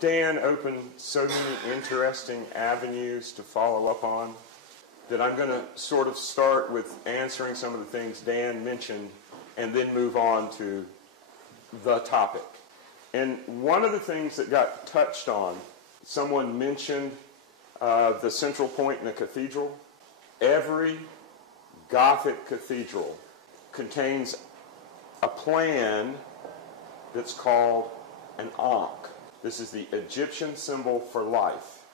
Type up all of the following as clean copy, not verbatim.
Dan opened so many interesting avenues to follow up on that I'm going to sort of start with answering some of the things Dan mentioned and then move on to the topic. And one of the things that got touched on, someone mentioned the central point in a cathedral. Every Gothic cathedral contains a plan that's called an ankh. This is the Egyptian symbol for life.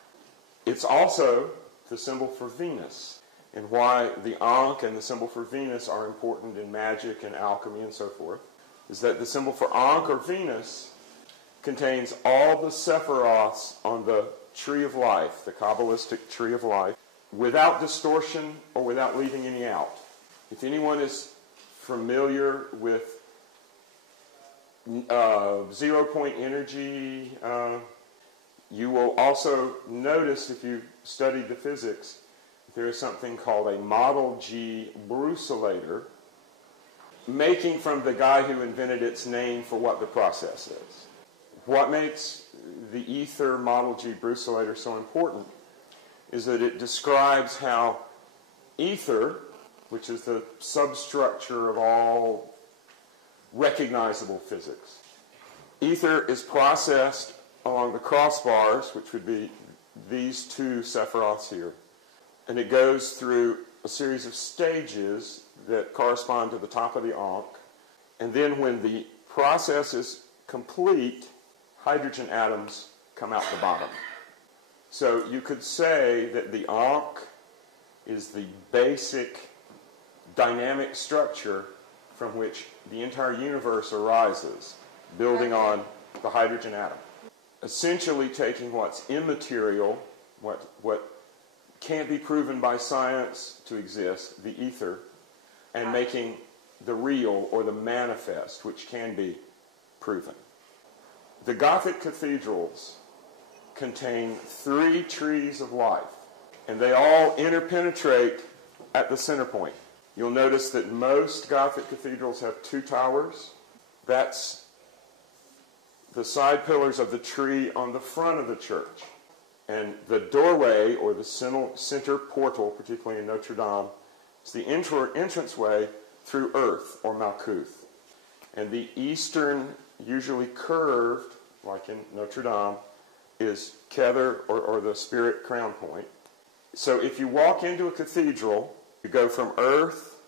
It's also the symbol for Venus, and why the ankh and the symbol for Venus are important in magic and alchemy and so forth is that the symbol for ankh or Venus contains all the sephiroths on the tree of life, the Kabbalistic tree of life, without distortion or without leaving any out. If anyone is familiar with zero-point energy, you will also notice, if you studied the physics, there is something called a Model G brucillator, making from the guy who invented its name for what the process is. What makes the ether Model G brucillator so important is that it describes how ether, which is the substructure of all recognizable physics, ether is processed along the crossbars, which would be these two sephiroths here, and it goes through a series of stages that correspond to the top of the ankh, and then when the process is complete, hydrogen atoms come out the bottom. So you could say that the ankh is the basic dynamic structure from which the entire universe arises, building on the hydrogen atom. Essentially taking what's immaterial, what can't be proven by science to exist, the ether, and making the real or the manifest, which can be proven. The Gothic cathedrals contain 3 trees of life, and they all interpenetrate at the center point. You'll notice that most Gothic cathedrals have 2 towers. That's the side pillars of the tree on the front of the church. And the doorway, or the center portal, particularly in Notre Dame, is the entranceway through earth, or Malkuth. And the eastern, usually curved, like in Notre Dame, is Kether, or the spirit crown point. So if you walk into a cathedral, you go from earth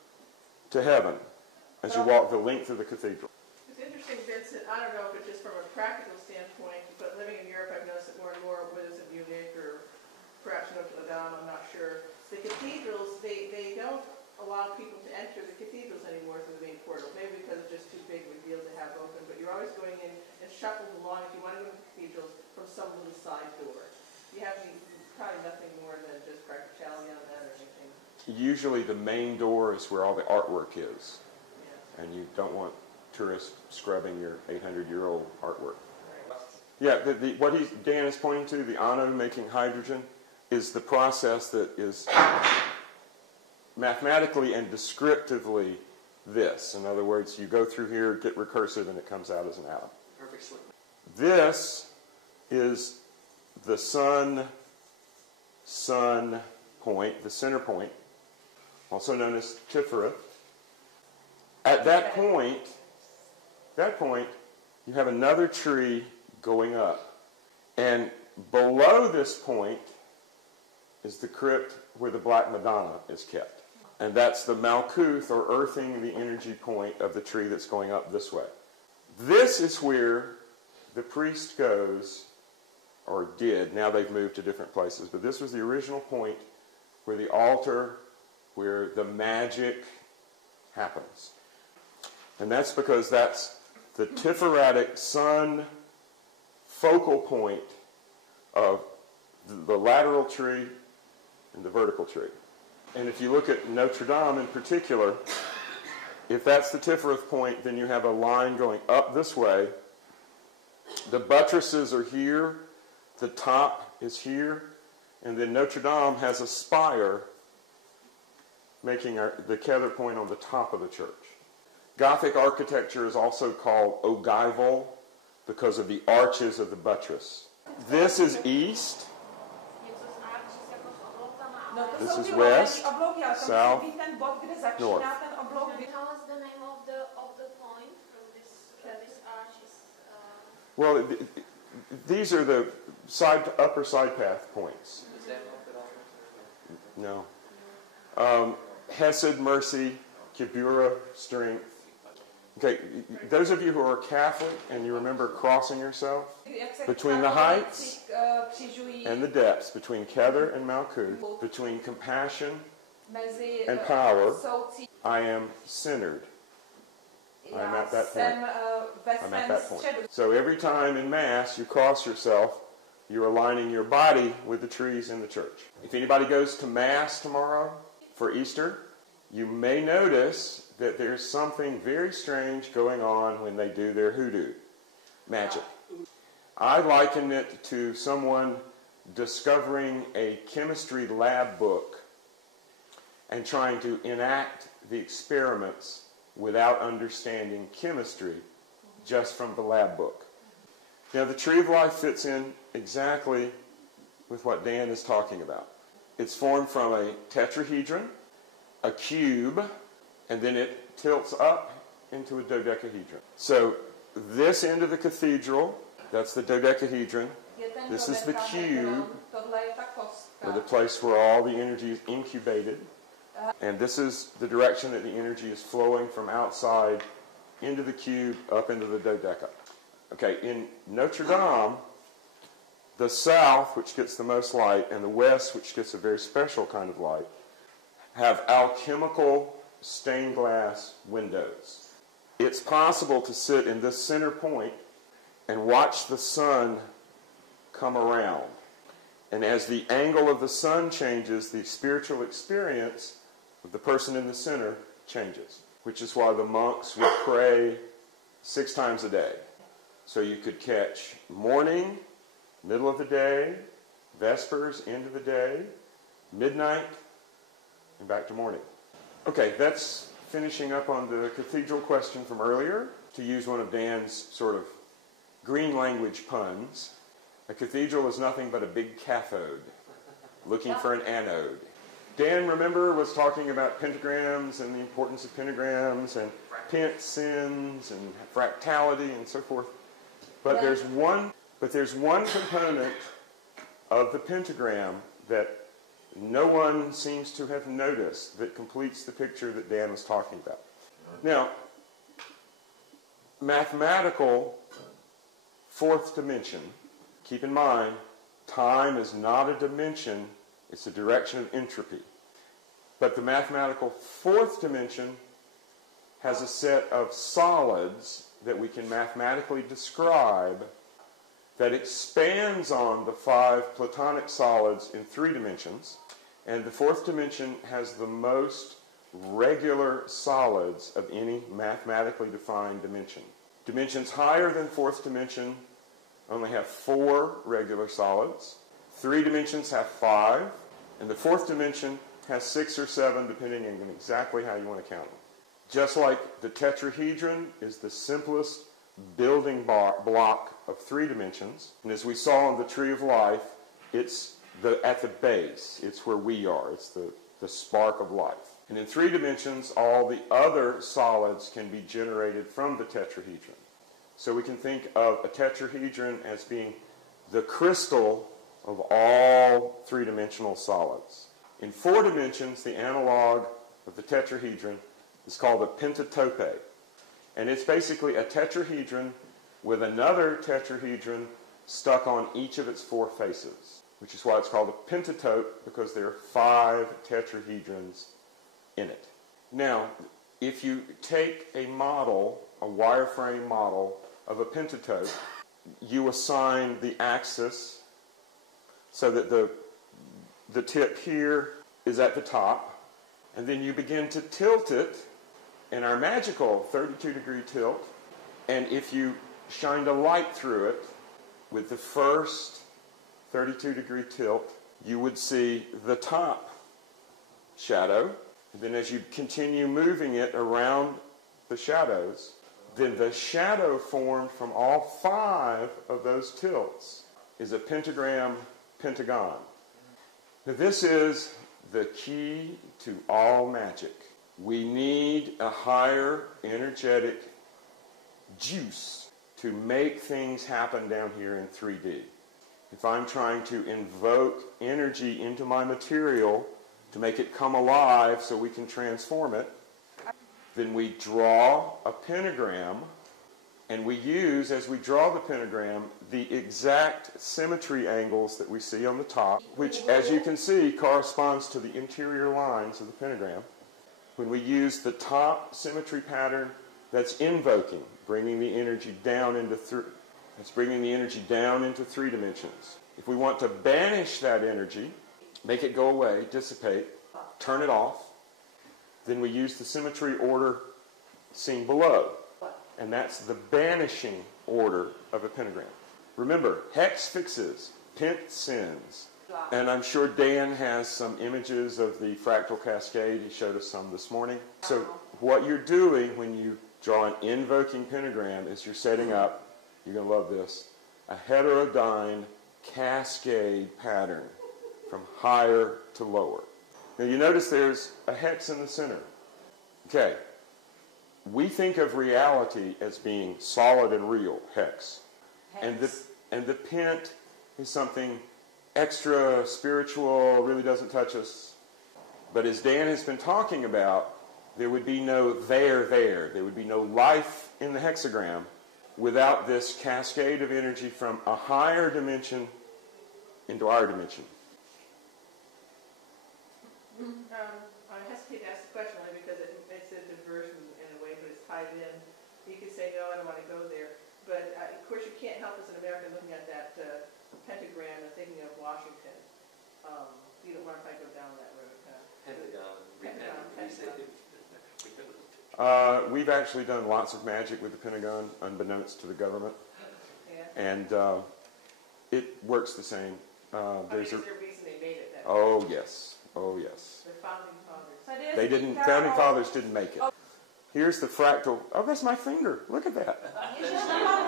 to heaven as you walk the length of the cathedral. It's interesting, Vincent. I don't know if it's just from a practical standpoint, but living in Europe, I've noticed it more and more, whether it's in Munich or perhaps Notre Dame, I'm not sure. The cathedrals, they don't allow people to enter the cathedrals anymore through the main portal. Maybe because it's just too big of a deal to have open, but you're always going in and shuffled along if you want to go to the cathedrals from some little side door. You have probably nothing more than just practicality on that or anything. Usually the main door is where all the artwork is. Yeah. And you don't want tourists scrubbing your 800-year-old artwork. Right. Yeah, what Dan is pointing to, the anode making hydrogen, is the process that is mathematically and descriptively this. In other words, you go through here, get recursive, and it comes out as an atom. Perfect. This is the sun point, the center point, also known as Tiferet. At that point, you have another tree going up. And below this point is the crypt where the Black Madonna is kept. And that's the Malkuth, or earthing the energy point of the tree that's going up this way. This is where the priest goes, or did. Now they've moved to different places. But this was the original point where the altar, where the magic happens. And that's because that's the Tiferatic sun focal point of the lateral tree and the vertical tree. And if you look at Notre Dame in particular, if that's the Tifereth point, then you have a line going up this way. The buttresses are here, the top is here, and then Notre Dame has a spire making the Kether point on the top of the church. Gothic architecture is also called ogival, because of the arches of the buttress. This is east. This is west, south, north. How is the name of the point from this arch is? Well, these are the upper side path points. No. Hesed, mercy, Kibura, strength. Okay, those of you who are Catholic and you remember crossing yourself between the heights and the depths, between Kether and Malkuth, between compassion and power, I am centered. I'm at that point. I'm at that point. So every time in Mass you cross yourself, you're aligning your body with the trees in the church. If anybody goes to Mass tomorrow for Easter, you may notice that there's something very strange going on when they do their hoodoo magic. I liken it to someone discovering a chemistry lab book and trying to enact the experiments without understanding chemistry just from the lab book. Now, the Tree of Life fits in exactly with what Dan is talking about. It's formed from a tetrahedron, a cube, and then it tilts up into a dodecahedron. So this end of the cathedral, that's the dodecahedron. This is the cube, or the place where all the energy is incubated. And this is the direction that the energy is flowing from outside into the cube, up into the dodeca. Okay, in Notre Dame, the south, which gets the most light, and the west, which gets a very special kind of light, have alchemical stained glass windows. It's possible to sit in this center point and watch the sun come around. And as the angle of the sun changes, the spiritual experience of the person in the center changes, which is why the monks would pray 6 times a day. So you could catch morning, middle of the day, vespers, end of the day, midnight, and back to morning. Okay, that's finishing up on the cathedral question from earlier. To use one of Dan's sort of green language puns, a cathedral is nothing but a big cathode looking for an anode. Dan, remember, was talking about pentagrams and the importance of pentagrams and pent sins and fractality and so forth. But there's one component of the pentagram that no one seems to have noticed that completes the picture that Dan was talking about. Now, mathematical fourth dimension, keep in mind, time is not a dimension, it's a direction of entropy. But the mathematical fourth dimension has a set of solids that we can mathematically describe that expands on the 5 Platonic solids in 3 dimensions. And the fourth dimension has the most regular solids of any mathematically defined dimension. Dimensions higher than fourth dimension only have 4 regular solids. 3 dimensions have 5. And the fourth dimension has 6 or 7, depending on exactly how you want to count them. Just like the tetrahedron is the simplest building block of 3 dimensions. And as we saw on the Tree of Life, it's at the base. It's where we are. It's the spark of life. And in 3 dimensions, all the other solids can be generated from the tetrahedron. So we can think of a tetrahedron as being the crystal of all 3-dimensional solids. In 4 dimensions, the analog of the tetrahedron is called a pentatope. And it's basically a tetrahedron with another tetrahedron stuck on each of its 4 faces, which is why it's called a pentatope, because there are 5 tetrahedrons in it. Now, if you take a model, a wireframe model of a pentatope, you assign the axis so that the tip here is at the top, and then you begin to tilt it in our magical 32-degree tilt, and if you shined a light through it with the first 32-degree tilt, you would see the top shadow. And then as you continue moving it around the shadows, then the shadow formed from all 5 of those tilts is a pentagram pentagon. Now this is the key to all magic. We need a higher energetic juice to make things happen down here in 3D. If I'm trying to invoke energy into my material to make it come alive so we can transform it, then we draw a pentagram, and we use, as we draw the pentagram, the exact symmetry angles that we see on the top, which, as you can see, corresponds to the interior lines of the pentagram. When we use the top symmetry pattern, that's invoking, bringing the energy down into that's bringing the energy down into 3 dimensions. If we want to banish that energy, make it go away, dissipate, turn it off, then we use the symmetry order seen below. And that's the banishing order of a pentagram. Remember, hex fixes, pent sins. And I'm sure Dan has some images of the Fractal Cascade. He showed us some this morning. So what you're doing when you draw an invoking pentagram is you're setting up, you're going to love this, a heterodyne cascade pattern from higher to lower. Now you notice there's a hex in the center. Okay. We think of reality as being solid and real, hex. And the pent is something extra spiritual, really doesn't touch us. But as Dan has been talking about, there would be no there. There would be no life in the hexagram without this cascade of energy from a higher dimension into our dimension. I hesitate to ask the question only because it's a diversion in a way, but it's tied in. You could say, no, I don't want to go there. But, of course, you can't help us in America looking at that pentagram and thinking of Washington. You don't want to go down that road. We've actually done lots of magic with the Pentagon, unbeknownst to the government. Yeah. And it works the same. Is there a reason they made it that way? Oh, yes. Oh, yes. The founding fathers. They didn't, founding fathers didn't make it. Here's the fractal. Oh, that's my finger. Look at that.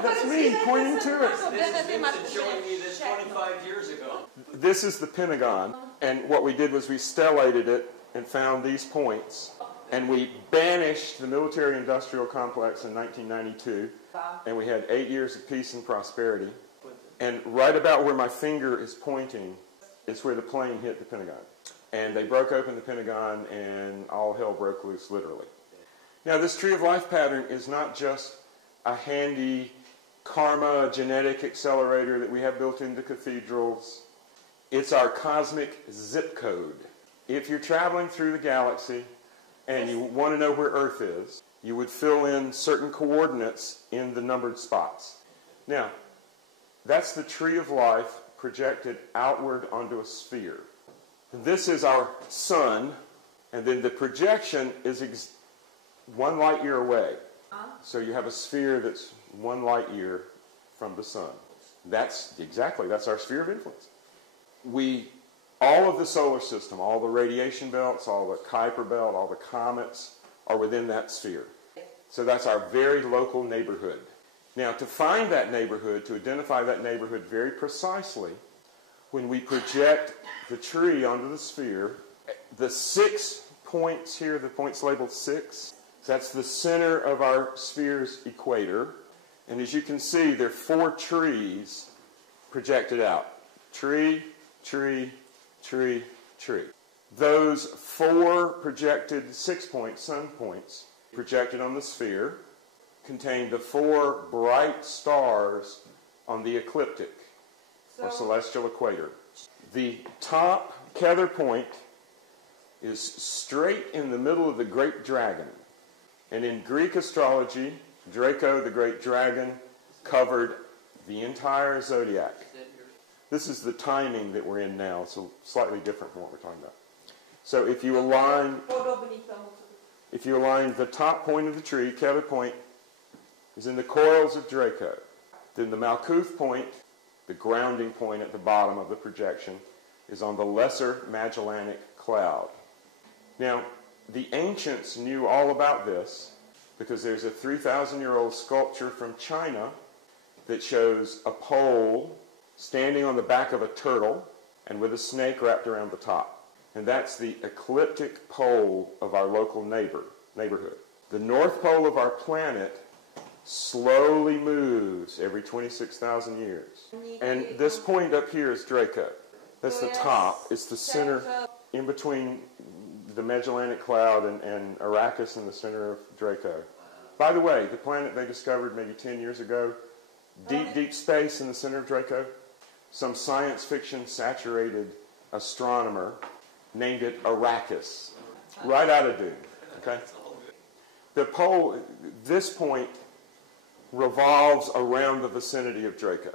That's me pointing to it. This is Vincent showing me this 25 years ago. This is the Pentagon. And what we did was we stellated it and found these points. And we banished the military-industrial complex in 1992. And we had 8 years of peace and prosperity. And right about where my finger is pointing is where the plane hit the Pentagon. And they broke open the Pentagon and all hell broke loose, literally. Now, this Tree of Life pattern is not just a handy karma genetic accelerator that we have built into cathedrals. It's our cosmic zip code. If you're traveling through the galaxy and you want to know where Earth is, you would fill in certain coordinates in the numbered spots. Now, that's the Tree of Life projected outward onto a sphere. This is our sun, and then the projection is 1 light year away. So you have a sphere that's 1 light year from the sun. That's our sphere of influence. All of the solar system, all the radiation belts, all the Kuiper belt, all the comets are within that sphere. So that's our very local neighborhood. Now, to find that neighborhood, to identify that neighborhood very precisely, when we project the tree onto the sphere, the 6 points here, the points labeled 6, that's the center of our sphere's equator. And as you can see, there are 4 trees projected out. Tree, tree, tree, tree. Those 4 projected 6-point sun points projected on the sphere contain the 4 bright stars on the ecliptic or celestial equator. The top Kether point is straight in the middle of the great dragon. And in Greek astrology, Draco, the great dragon, covered the entire zodiac. This is the timing that we're in now, so slightly different from what we're talking about. So if you align the top point of the tree, Kether point, is in the coils of Draco. Then the Malkuth point, the grounding point at the bottom of the projection, is on the Lesser Magellanic Cloud. Now, the ancients knew all about this, because there's a 3,000-year-old sculpture from China that shows a pole standing on the back of a turtle and with a snake wrapped around the top. And that's the ecliptic pole of our local neighborhood. The north pole of our planet slowly moves every 26,000 years. And this point up here is Draco. That's the top. It's the center in between the Magellanic Cloud and Arrakis in the center of Draco. By the way, the planet they discovered maybe 10 years ago, deep, deep space in the center of Draco, some science fiction saturated astronomer named it Arrakis, right out of Dune. Okay? The pole, this point, revolves around the vicinity of Draco.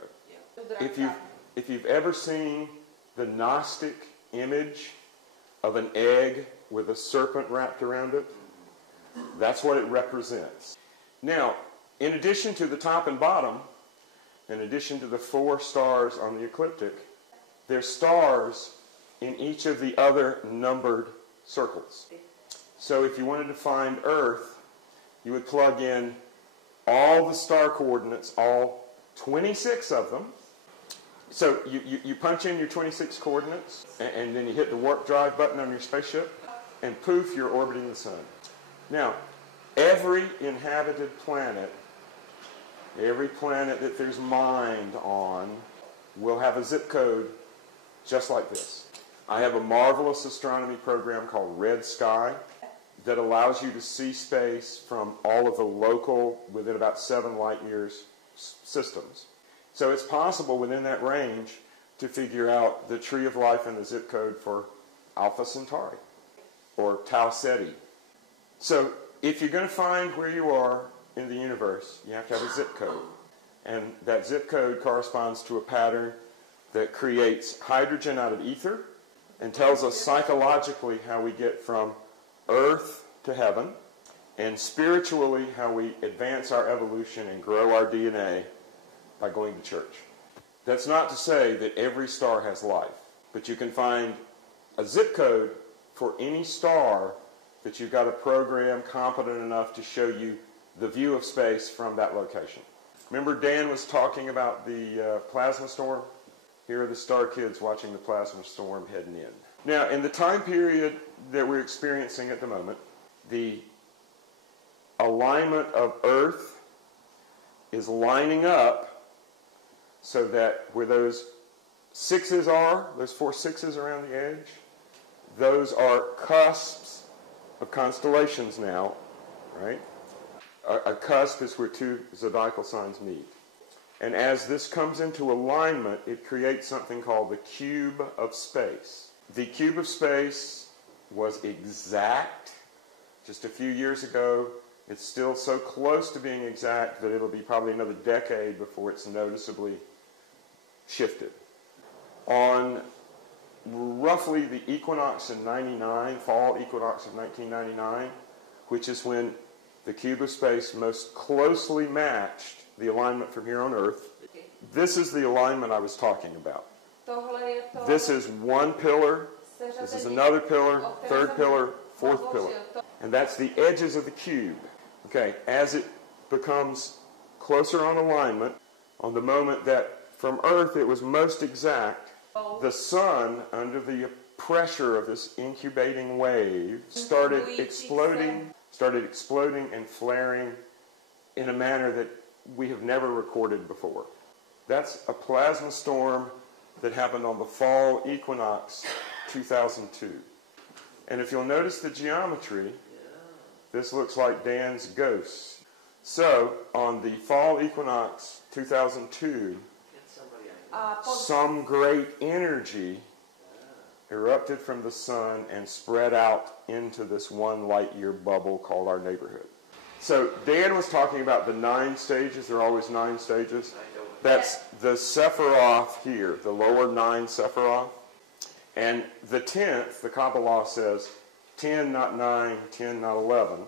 If you've ever seen the Gnostic image of an egg with a serpent wrapped around it, that's what it represents. Now, in addition to the top and bottom, in addition to the 4 stars on the ecliptic, there's stars in each of the other numbered circles. So if you wanted to find Earth, you would plug in all the star coordinates, all 26 of them. So you punch in your 26 coordinates, and then you hit the warp drive button on your spaceship, and poof, you're orbiting the sun. Now, every inhabited planet, every planet that there's mind on, will have a zip code just like this. I have a marvelous astronomy program called Red Sky that allows you to see space from all of the local, within about 7 light years, systems. So it's possible within that range to figure out the tree of life and the zip code for Alpha Centauri or Tau Ceti. So if you're going to find where you are in the universe, you have to have a zip code. And that zip code corresponds to a pattern that creates hydrogen out of ether and tells us psychologically how we get from Earth to heaven, and spiritually how we advance our evolution and grow our DNA by going to church. That's not to say that every star has life, but you can find a zip code for any star that you've got a program competent enough to show you the view of space from that location. Remember Dan was talking about the plasma storm? Here are the star kids watching the plasma storm heading in. Now, in the time period that we're experiencing at the moment, the alignment of Earth is lining up so that where those 6s are, those 4 6s around the edge, those are cusps of constellations now, right? A cusp is where 2 zodiacal signs meet. And as this comes into alignment, it creates something called the cube of space. The cube of space was exact just a few years ago. It's still so close to being exact that it'll be probably another decade before it's noticeably shifted. On roughly the equinox in 99, fall equinox of 1999, which is when the cube of space most closely matched the alignment from here on Earth, this is the alignment I was talking about. This is one pillar, this is another pillar, third pillar, fourth pillar. And that's the edges of the cube. Okay, as it becomes closer on alignment, on the moment that from Earth it was most exact, the sun, under the pressure of this incubating wave, started exploding and flaring in a manner that we have never recorded before. That's a plasma storm that happened on the fall equinox 2002. And if you'll notice the geometry, this looks like Dan's ghost. So, on the fall equinox 2002, some great energy erupted from the sun and spread out into this 1 light year bubble called our neighborhood. So Dan was talking about the 9 stages. There are always 9 stages. That's the Sephiroth here, the lower 9 Sephiroth. And the 10th, the Kabbalah says, 10 not 9, 10 not 11.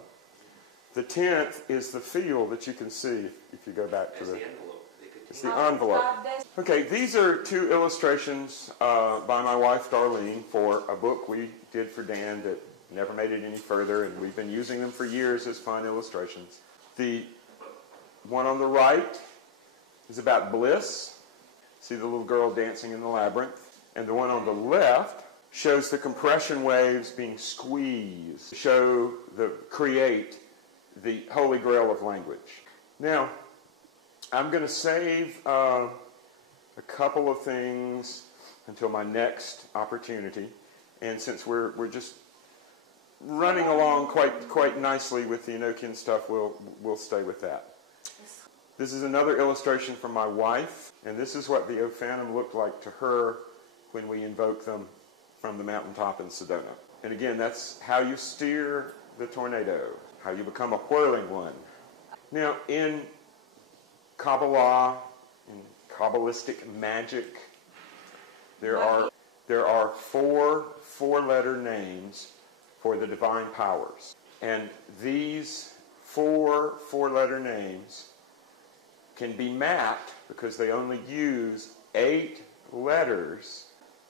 The 10th is the field that you can see if you go back to the envelope. It's the envelope. Okay, these are 2 illustrations by my wife Darlene for a book we did for Dan that Never made it any further, and we've been using them for years as fun illustrations. The one on the right is about bliss. See the little girl dancing in the labyrinth. And the one on the left shows the compression waves being squeezed, create the holy grail of language. Now, I'm going to save a couple of things until my next opportunity. And since we're just running along quite nicely with the Enochian stuff, we'll stay with that. This is another illustration from my wife, and this is what the Ophanum looked like to her when we invoked them from the mountaintop in Sedona. And again, that's how you steer the tornado, how you become a whirling one. Now, in Kabbalah, in Kabbalistic Magick, there are four-letter names for the divine powers. And these four-letter names can be mapped, because they only use 8 letters,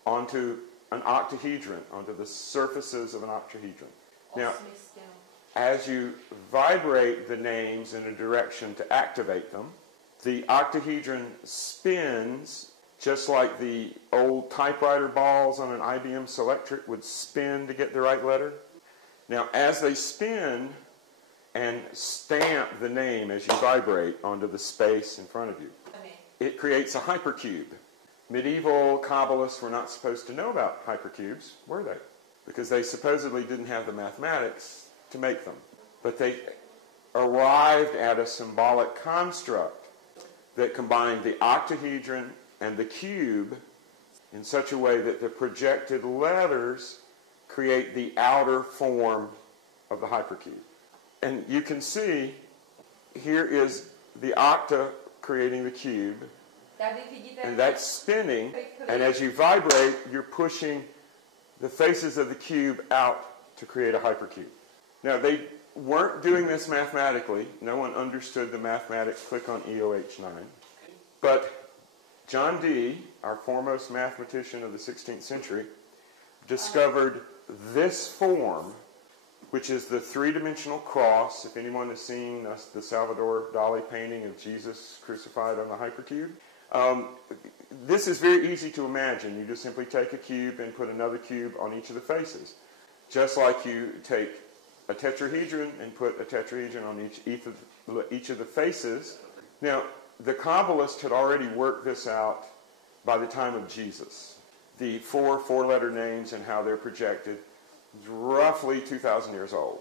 onto an octahedron, onto the surfaces of an octahedron. Now, as you vibrate the names in a direction to activate them, the octahedron spins just like the old typewriter balls on an IBM Selectric would spin to get the right letter. Now, as they spin and stamp the name as you vibrate onto the space in front of you, it creates a hypercube. Medieval Kabbalists were not supposed to know about hypercubes, were they? Because they supposedly didn't have the mathematics to make them. But they arrived at a symbolic construct that combined the octahedron and the cube in such a way that the projected letters create the outer form of the hypercube. And you can see, here is the octa creating the cube, and that's spinning, and as you vibrate, you're pushing the faces of the cube out to create a hypercube. Now, they weren't doing this mathematically. No one understood the mathematics. Click on EOH9. But John Dee, our foremost mathematician of the 16th century, discovered this form, which is the three-dimensional cross. If anyone has seen the Salvador Dali painting of Jesus crucified on the hypercube, this is very easy to imagine. You just simply take a cube and put another cube on each of the faces. Just like you take a tetrahedron and put a tetrahedron on each of the faces. Now, the Kabbalists had already worked this out by the time of Jesus. The four-letter names and how they're projected is roughly 2,000 years old.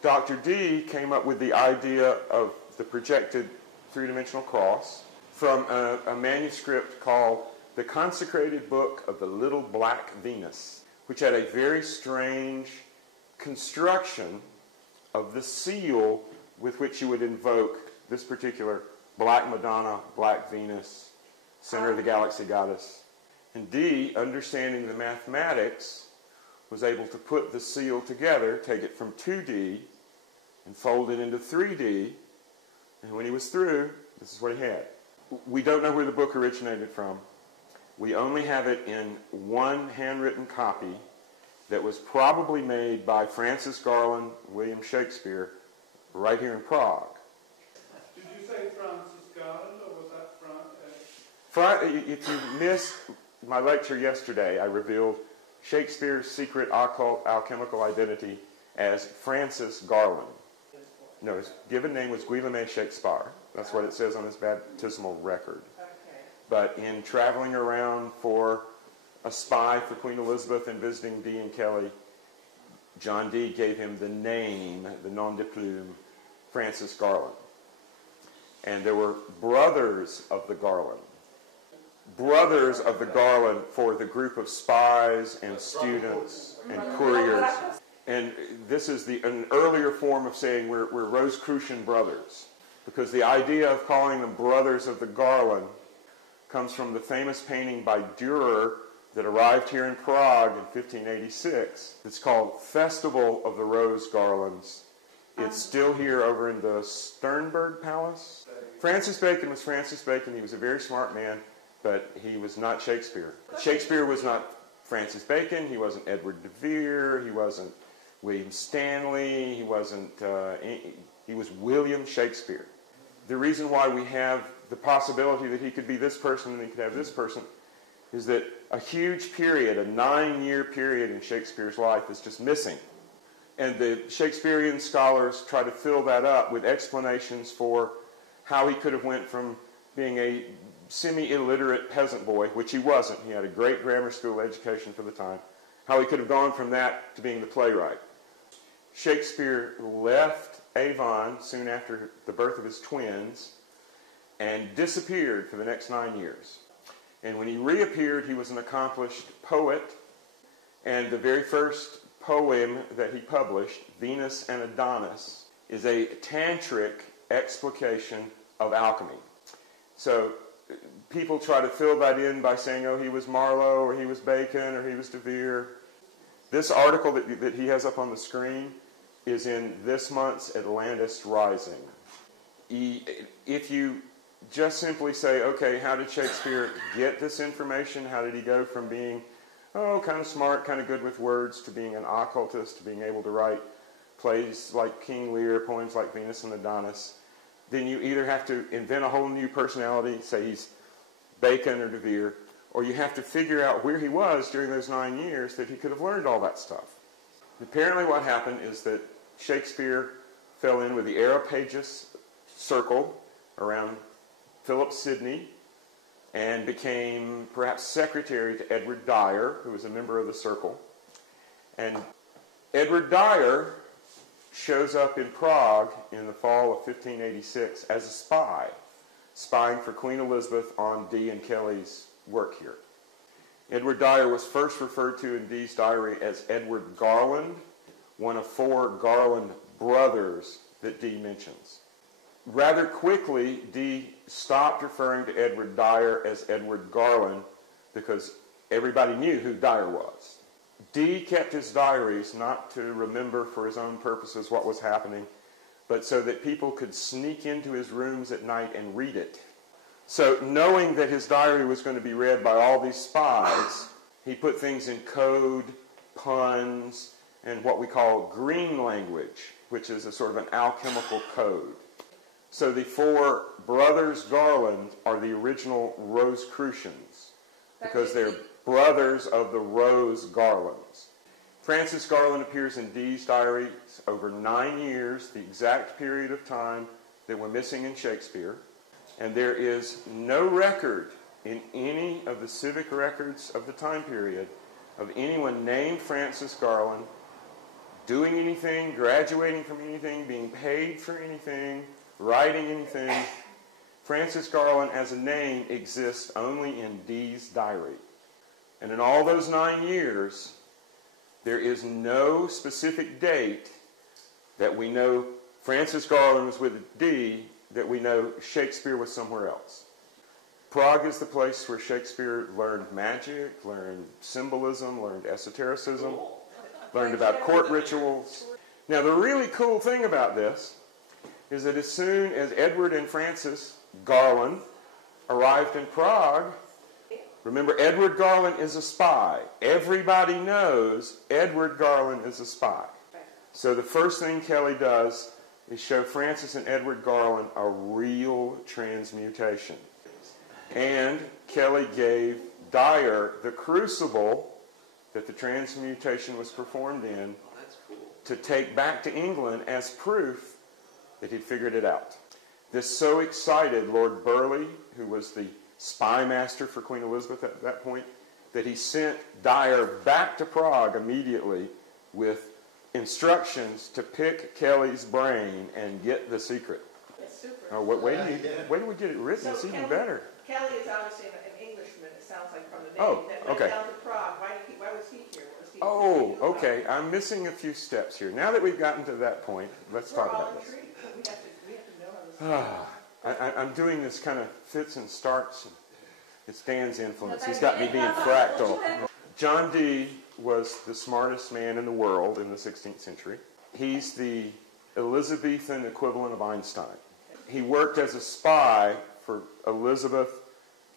Dr. Dee came up with the idea of the projected three-dimensional cross from a manuscript called The Consecrated Book of the Little Black Venus, which had a very strange construction of the seal with which you would invoke this particular Black Madonna, Black Venus, center of the galaxy goddess. And Dee, understanding the mathematics, was able to put the seal together, take it from 2D, and fold it into 3D. And when he was through, this is what he had. We don't know where the book originated from. We only have it in one handwritten copy that was probably made by Francis Garland, William Shakespeare, right here in Prague. Did you say Francis Garland, or was that If you missed my lecture yesterday, I revealed Shakespeare's secret occult alchemical identity as Francis Garland. No, his given name was Guillaume Shakespeare. That's what it says on his baptismal record. Okay. But in traveling around for a spy for Queen Elizabeth and visiting Dee and Kelly, John Dee gave him the name, the nom de plume, Francis Garland. And there were brothers of the Garland. Brothers of the Garland for the group of spies and students and couriers. And this is an earlier form of saying we're Rosicrucian brothers, because the idea of calling them brothers of the Garland comes from the famous painting by Dyer that arrived here in Prague in 1586. It's called Festival of the Rose Garlands. It's still here over in the Sternberg Palace. Francis Bacon was Francis Bacon. He was a very smart man, but he was not Shakespeare. Shakespeare was not Francis Bacon. He wasn't Edward de Vere. He wasn't William Stanley. He wasn't. He was William Shakespeare. The reason why we have the possibility that he could be this person and he could have this person is that a huge period, a 9-year period in Shakespeare's life is just missing. And the Shakespearean scholars try to fill that up with explanations for how he could have went from being a semi-illiterate peasant boy, which he wasn't. He had a great grammar school education for the time. How he could have gone from that to being the playwright. Shakespeare left Avon soon after the birth of his twins and disappeared for the next 9 years. And when he reappeared, he was an accomplished poet, and the very first poem that he published, Venus and Adonis, is a tantric explication of alchemy. So people try to fill that in by saying, oh, he was Marlowe, or he was Bacon, or he was De Vere. This article that he has up on the screen is in this month's Atlantis Rising. If you just simply say, okay, how did Shakespeare get this information? How did he go from being, kind of smart, kind of good with words, to being an occultist, to being able to write plays like King Lear, poems like Venus and Adonis? Then you either have to invent a whole new personality, say he's Bacon or De Vere, or you have to figure out where he was during those 9 years that he could have learned all that stuff. Apparently what happened is that Shakespeare fell in with the Areopagus circle around Philip Sidney and became perhaps secretary to Edward Dyer, who was a member of the circle. And Edward Dyer shows up in Prague in the fall of 1586 as a spy, spying for Queen Elizabeth on Dee and Kelly's work here. Edward Dyer was first referred to in Dee's diary as Edward Garland, one of 4 Garland brothers that Dee mentions. Rather quickly, Dee stopped referring to Edward Dyer as Edward Garland because everybody knew who Dyer was. Dee kept his diaries not to remember for his own purposes what was happening, but so that people could sneak into his rooms at night and read it. So knowing that his diary was going to be read by all these spies, he put things in code, puns, and what we call green language, which is a sort of an alchemical code. So the 4 brothers Garland are the original Rosicrucians, because they're brothers of the Rose Garlands. Francis Garland appears in Dee's diaries over 9 years, the exact period of time that we're missing in Shakespeare. And there is no record in any of the civic records of the time period of anyone named Francis Garland doing anything, graduating from anything, being paid for anything, writing anything. Francis Garland as a name exists only in Dee's diary. And in all those 9 years, there is no specific date that we know Francis Garland was with Dee, that we know Shakespeare was somewhere else. Prague is the place where Shakespeare learned magic, learned symbolism, learned esotericism, learned about court rituals. Now, the really cool thing about this is that as soon as Edward and Francis Garland arrived in Prague, remember, Edward Garland is a spy. Everybody knows Edward Garland is a spy. So the first thing Kelly does is show Francis and Edward Garland a real transmutation. And Kelly gave Dyer the crucible that the transmutation was performed in to take back to England as proof that he'd figured it out. This so excited Lord Burleigh, who was the spy master for Queen Elizabeth at that point, that he sent Dyer back to Prague immediately with instructions to pick Kelly's brain and get the secret. It's super. Oh, wait till we get it written. So it's even Kelly, better. Kelly is obviously an Englishman, it sounds like, from the name. Oh, that went okay. down to Prague. Why was he here? What was he Oh, doing? okay. I'm missing a few steps here. Now that we've gotten to that point, let's talk We're all about this. intrigued. We have to know how this I'm doing this kind of fits and starts. It's Dan's influence. He's got me being fractal. John Dee was the smartest man in the world in the 16th century. He's the Elizabethan equivalent of Einstein. He worked as a spy for Elizabeth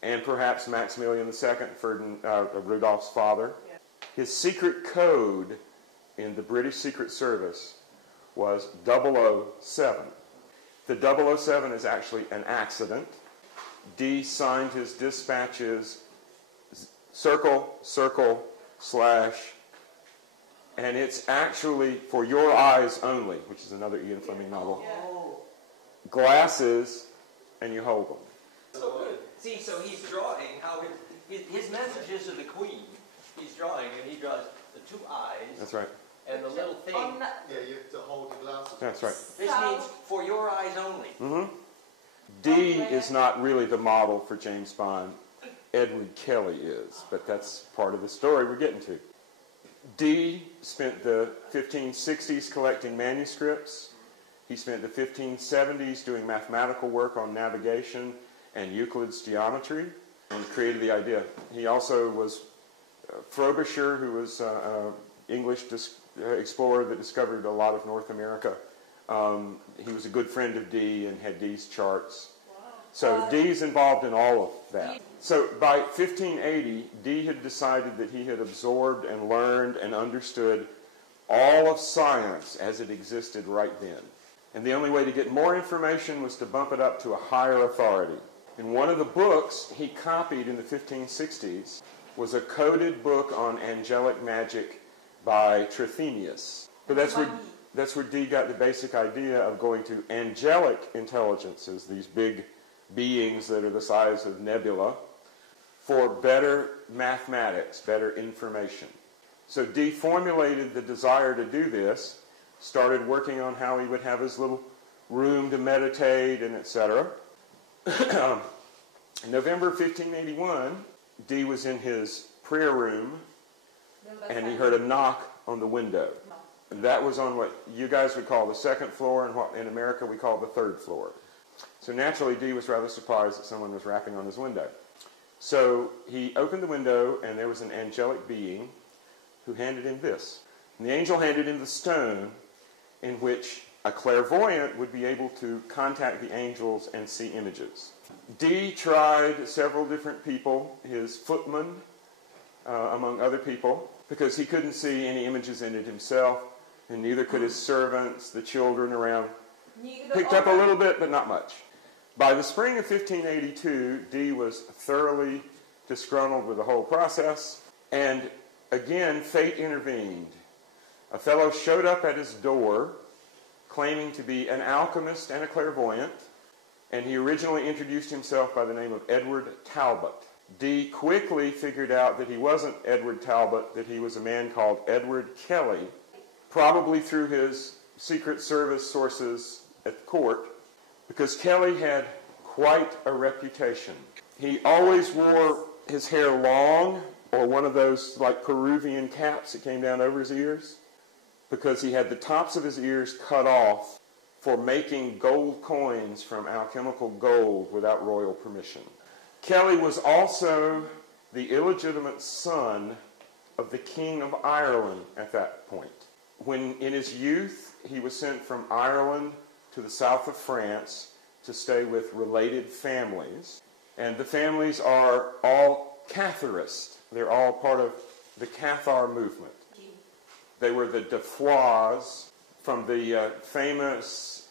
and perhaps Maximilian II, Rudolph's father. His secret code in the British Secret Service was 007. The 007 is actually an accident. Dee signed his dispatches circle, circle, slash, and it's actually for your eyes only, which is another Ian Fleming novel. Glasses, and you hold them. So good. See, so he's drawing how his message is to the Queen. He's drawing, and he draws the two eyes. That's right. And the little thing. Yeah, you have to hold the glasses. That's right. This means for your eyes only. Mm-hmm. Dee is not really the model for James Bond. Edward Kelly is, but that's part of the story we're getting to. Dee spent the 1560s collecting manuscripts. He spent the 1570s doing mathematical work on navigation and Euclid's geometry and created the idea. He also was Frobisher, who was an English explorer that discovered a lot of North America. He was a good friend of Dee and had Dee's charts. So Dee's involved in all of that. So by 1580, Dee had decided that he had absorbed and learned and understood all of science as it existed right then. And the only way to get more information was to bump it up to a higher authority. And one of the books he copied in the 1560s was a coded book on angelic magic by Trithemius. So that's where Dee got the basic idea of going to angelic intelligences, these big beings that are the size of nebula, for better mathematics, better information. So Dee formulated the desire to do this, started working on how he would have his little room to meditate and etc. In November 1581, Dee was in his prayer room and he heard a knock on the window. And that was on what you guys would call the second floor and what in America we call the third floor. So naturally, Dee was rather surprised that someone was rapping on his window. So he opened the window and there was an angelic being who handed him this. And the angel handed him the stone in which a clairvoyant would be able to contact the angels and see images. Dee tried several different people, his footman, among other people, because he couldn't see any images in it himself, and neither could his servants, the children around. Picked up a little bit, but not much. By the spring of 1582, Dee was thoroughly disgruntled with the whole process, and again, fate intervened. A fellow showed up at his door, claiming to be an alchemist and a clairvoyant, and he originally introduced himself by the name of Edward Talbot. Dee quickly figured out that he wasn't Edward Talbot, that he was a man called Edward Kelly, probably through his Secret Service sources at the court, because Kelly had quite a reputation. He always wore his hair long, or one of those like Peruvian caps that came down over his ears, because he had the tops of his ears cut off for making gold coins from alchemical gold without royal permission. Kelly was also the illegitimate son of the King of Ireland at that point. When in his youth, he was sent from Ireland to the south of France to stay with related families. And the families are all Catharist. They're all part of the Cathar movement. They were the de Foix from the famous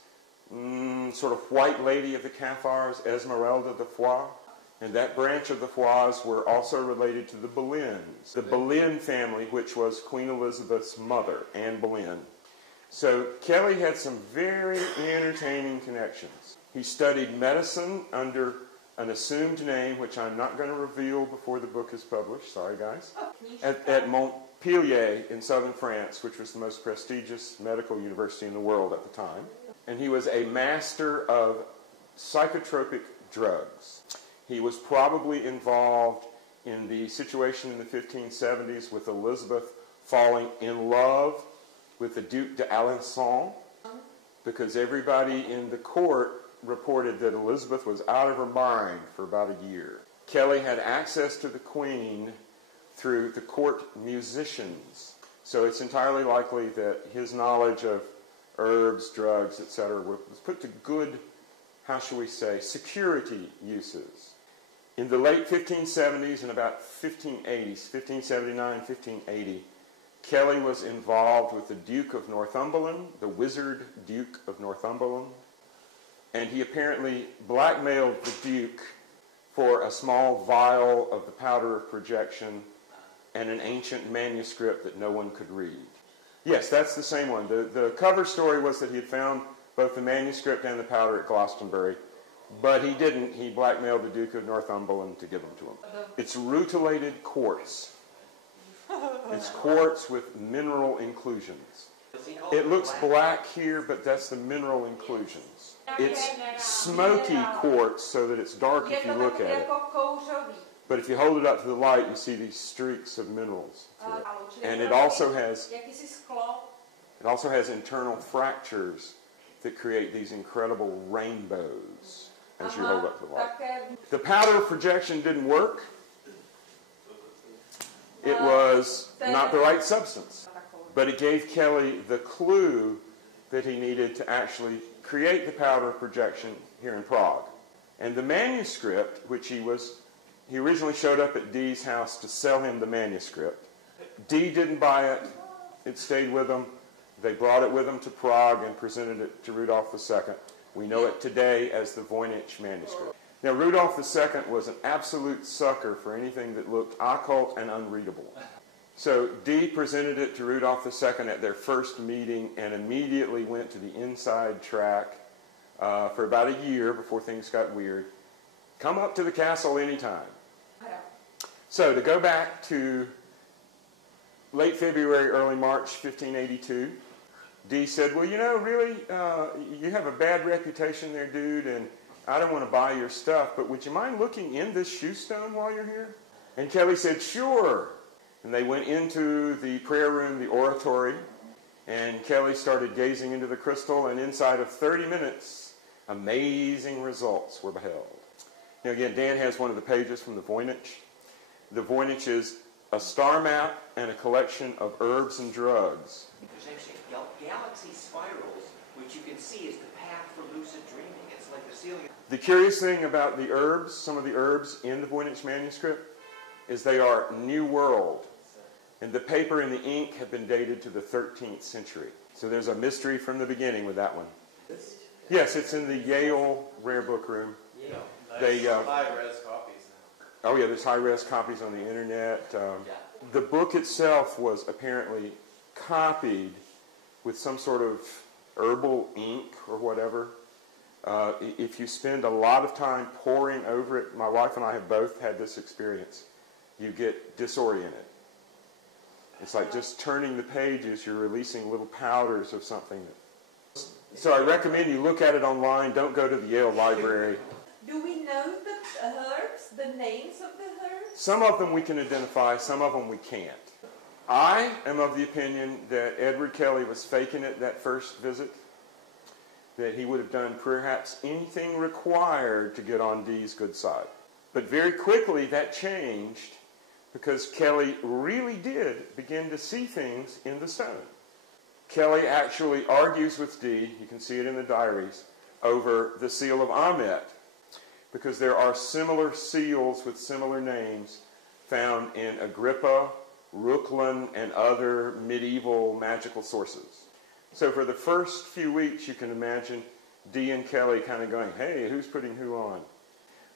sort of white lady of the Cathars, Esmeralda de Foix. And that branch of the Foix were also related to the Boleyns. The Boleyn family, which was Queen Elizabeth's mother, Anne Boleyn. So Kelly had some very entertaining connections. He studied medicine under an assumed name, which I'm not going to reveal before the book is published. Sorry, guys. At Montpellier in southern France, which was the most prestigious medical university in the world at the time. And he was a master of psychotropic drugs. He was probably involved in the situation in the 1570s with Elizabeth falling in love with the Duke d'Alençon, because everybody in the court reported that Elizabeth was out of her mind for about a year. Kelly had access to the Queen through the court musicians, so it's entirely likely that his knowledge of herbs, drugs, etc. was put to good, how shall we say, security uses. In the late 1570s and about 1580s, 1579, 1580, Kelly was involved with the Duke of Northumberland, the wizard Duke of Northumberland, and he apparently blackmailed the Duke for a small vial of the powder of projection and an ancient manuscript that no one could read. Yes, that's the same one. The cover story was that he had found both the manuscript and the powder at Glastonbury, but he didn't. He blackmailed the Duke of Northumberland to give them to him. It's rutilated quartz. It's quartz with mineral inclusions. It looks black here, but that's the mineral inclusions. It's smoky quartz so that it's dark if you look at it. But if you hold it up to the light, you see these streaks of minerals to it. And it also has internal fractures that create these incredible rainbows as you hold up to the light. The powder of projection didn't work. It was not the right substance. But it gave Kelly the clue that he needed to actually create the powder of projection here in Prague. And the manuscript, which he originally showed up at Dee's house to sell him the manuscript. Dee didn't buy it. It stayed with him. They brought it with them to Prague and presented it to Rudolf II. We know it today as the Voynich manuscript. Now, Rudolf II was an absolute sucker for anything that looked occult and unreadable. So Dee presented it to Rudolf II at their first meeting and immediately went to the inside track for about a year before things got weird. Come up to the castle anytime. So to go back to late February, early March 1582, Dee said, well, you know, really, you have a bad reputation there, dude, and I don't want to buy your stuff, but would you mind looking in this shoe stone while you're here? And Kelly said, sure. And they went into the prayer room, the oratory, and Kelly started gazing into the crystal, and inside of 30 minutes, amazing results were beheld. Now again, Dan has one of the pages from the Voynich. The Voynich is a star map and a collection of herbs and drugs. There's actually galaxy spirals, which you can see is the path for lucid dreaming. It's like the ceiling. The curious thing about the herbs, some of the herbs in the Voynich manuscript, is they are New World. And the paper and the ink have been dated to the 13th century. So there's a mystery from the beginning with that one. Yes, it's in the Yale Rare Book Room. Yeah. They, high-res copies now. Oh yeah, there's high-res copies on the internet. The book itself was apparently copied with some sort of herbal ink or whatever. If you spend a lot of time poring over it, my wife and I have both had this experience, you get disoriented. It's like just turning the pages, you're releasing little powders of something. So I recommend you look at it online. Don't go to the Yale Library. Do we know the herbs, the names of the herbs? Some of them we can identify, some of them we can't. I am of the opinion that Edward Kelly was faking it that first visit, that he would have done perhaps anything required to get on Dee's good side. But very quickly that changed because Kelly really did begin to see things in the stone. Kelly actually argues with Dee, you can see it in the diaries, over the seal of Ahmet, because there are similar seals with similar names found in Agrippa, Reuchlin, and other medieval magical sources. So for the first few weeks, you can imagine Dee and Kelly kind of going, hey, who's putting who on?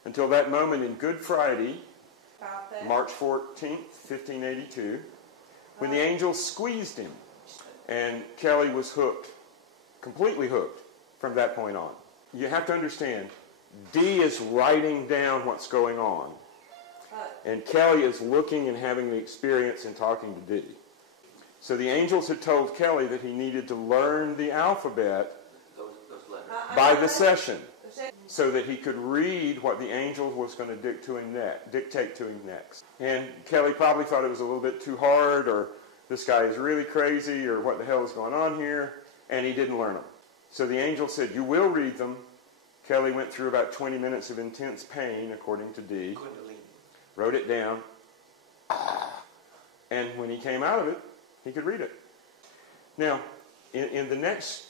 Until that moment in Good Friday, March 14th, 1582, when the angel squeezed him, and Kelly was hooked, completely hooked from that point on. You have to understand, Dee is writing down what's going on, and Kelly is looking and having the experience and talking to Dee. So the angels had told Kelly that he needed to learn the alphabet by the session so that he could read what the angel was going to dictate to him next. And Kelly probably thought it was a little bit too hard, or this guy is really crazy, or what the hell is going on here, and he didn't learn them. So the angel said, you will read them. Kelly went through about 20 minutes of intense pain, according to Dee, wrote it down, and when he came out of it, he could read it. Now, in the next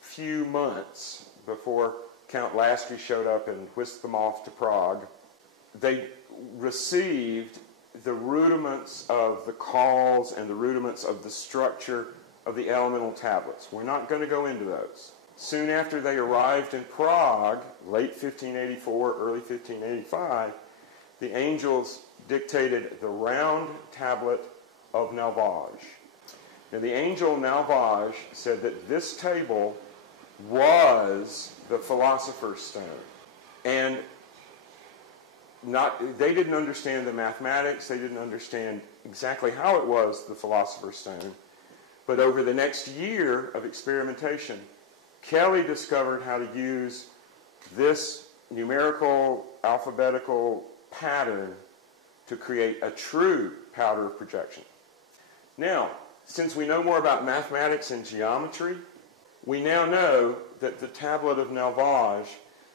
few months, before Count Lasky showed up and whisked them off to Prague, they received the rudiments of the calls and the rudiments of the structure of the elemental tablets. We're not going to go into those. Soon after they arrived in Prague, late 1584, early 1585, the angels dictated the round tablet of Nalvage. Now, the angel Nalvage said that this table was the philosopher's stone. And they didn't understand the mathematics, they didn't understand exactly how it was the philosopher's stone. But over the next year of experimentation, Kelly discovered how to use this numerical, alphabetical pattern to create a true powder of projection. Now, since we know more about mathematics and geometry, we now know that the tablet of Nalvage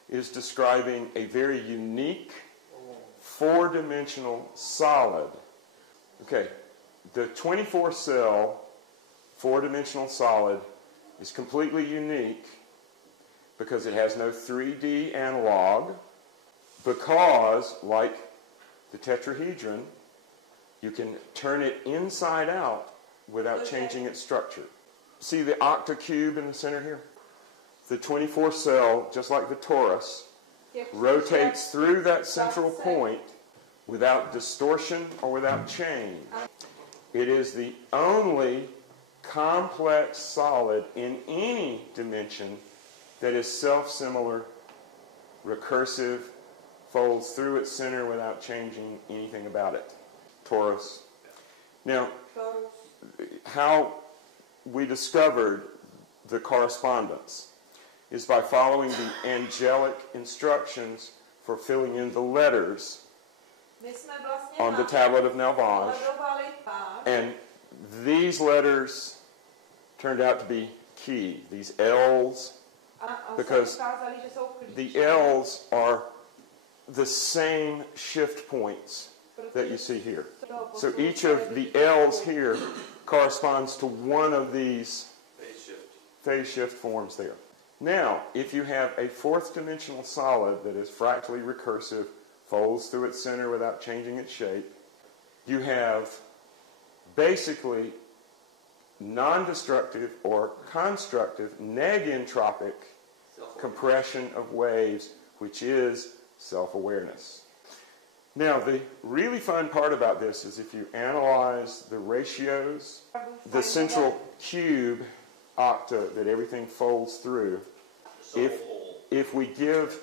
is describing a very unique four-dimensional solid. Okay, the 24-cell four-dimensional solid is completely unique because it has no 3D analog, because, like the tetrahedron, you can turn it inside out without changing its structure. See the octacube in the center here? The 24-cell, just like the torus, rotates through that central point without distortion or without change. It is the only complex solid in any dimension that is self-similar, recursive, folds through its center without changing anything about it. Torus. Now, how we discovered the correspondence is by following the angelic instructions for filling in the letters on the tablet of Nalvage. And these letters turned out to be key, these L's, because the L's are the same shift points that you see here. So each of the L's here corresponds to one of these phase shift forms there. Now, if you have a fourth dimensional solid that is fractally recursive, folds through its center without changing its shape, you have basically non-destructive or constructive negentropic compression of waves, which is self-awareness. Now, the really fun part about this is if you analyze the ratios, the central cube octa that everything folds through, if we give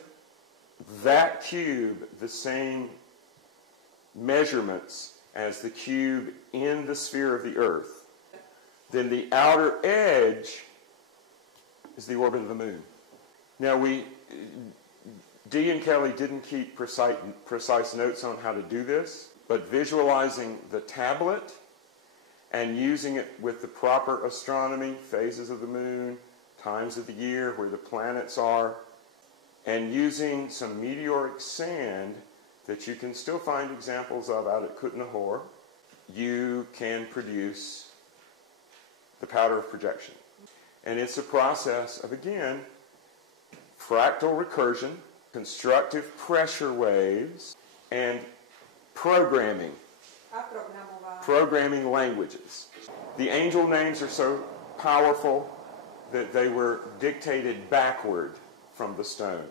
that cube the same measurements as the cube in the sphere of the Earth, then the outer edge is the orbit of the moon. Now, Dee and Kelly didn't keep precise notes on how to do this, but visualizing the tablet and using it with the proper astronomy, phases of the moon, times of the year, where the planets are, and using some meteoric sand that you can still find examples of out at Kutnahor, you can produce the powder of projection. And it's a process of, again, fractal recursion, constructive pressure waves, and programming languages. The angel names are so powerful that they were dictated backward from the stone.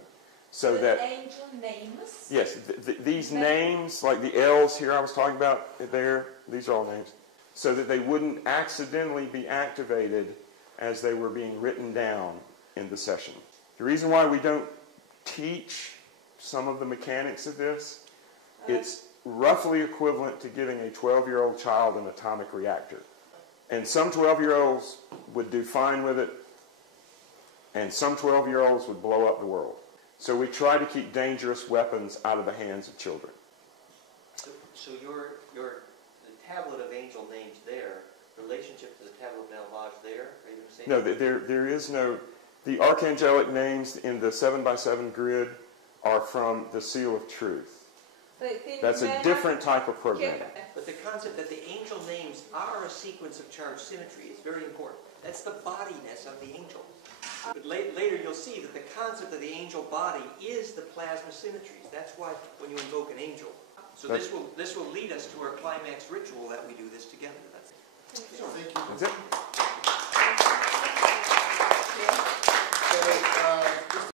So that angel names? Yes, these names, like the L's here I was talking about there, these are all names, so that they wouldn't accidentally be activated as they were being written down in the session. The reason why we don't teach some of the mechanics of this, it's roughly equivalent to giving a 12-year-old child an atomic reactor. And some 12-year-olds would do fine with it, and some 12-year-olds would blow up the world. So we try to keep dangerous weapons out of the hands of children. So the tablet of angel names there, relationship to the tablet of Nalvage there, are you going to say? No, there is no... The archangelic names in the 7x7 grid are from the Seal of Truth. That's a different type of programming. But the concept that the angel names are a sequence of charge symmetry is very important. That's the bodiness of the angel. But later you'll see that the concept of the angel body is the plasma symmetries. That's why when you invoke an angel, So this will lead us to our climax ritual that we do this together. That's it. Thank you. That's it. So,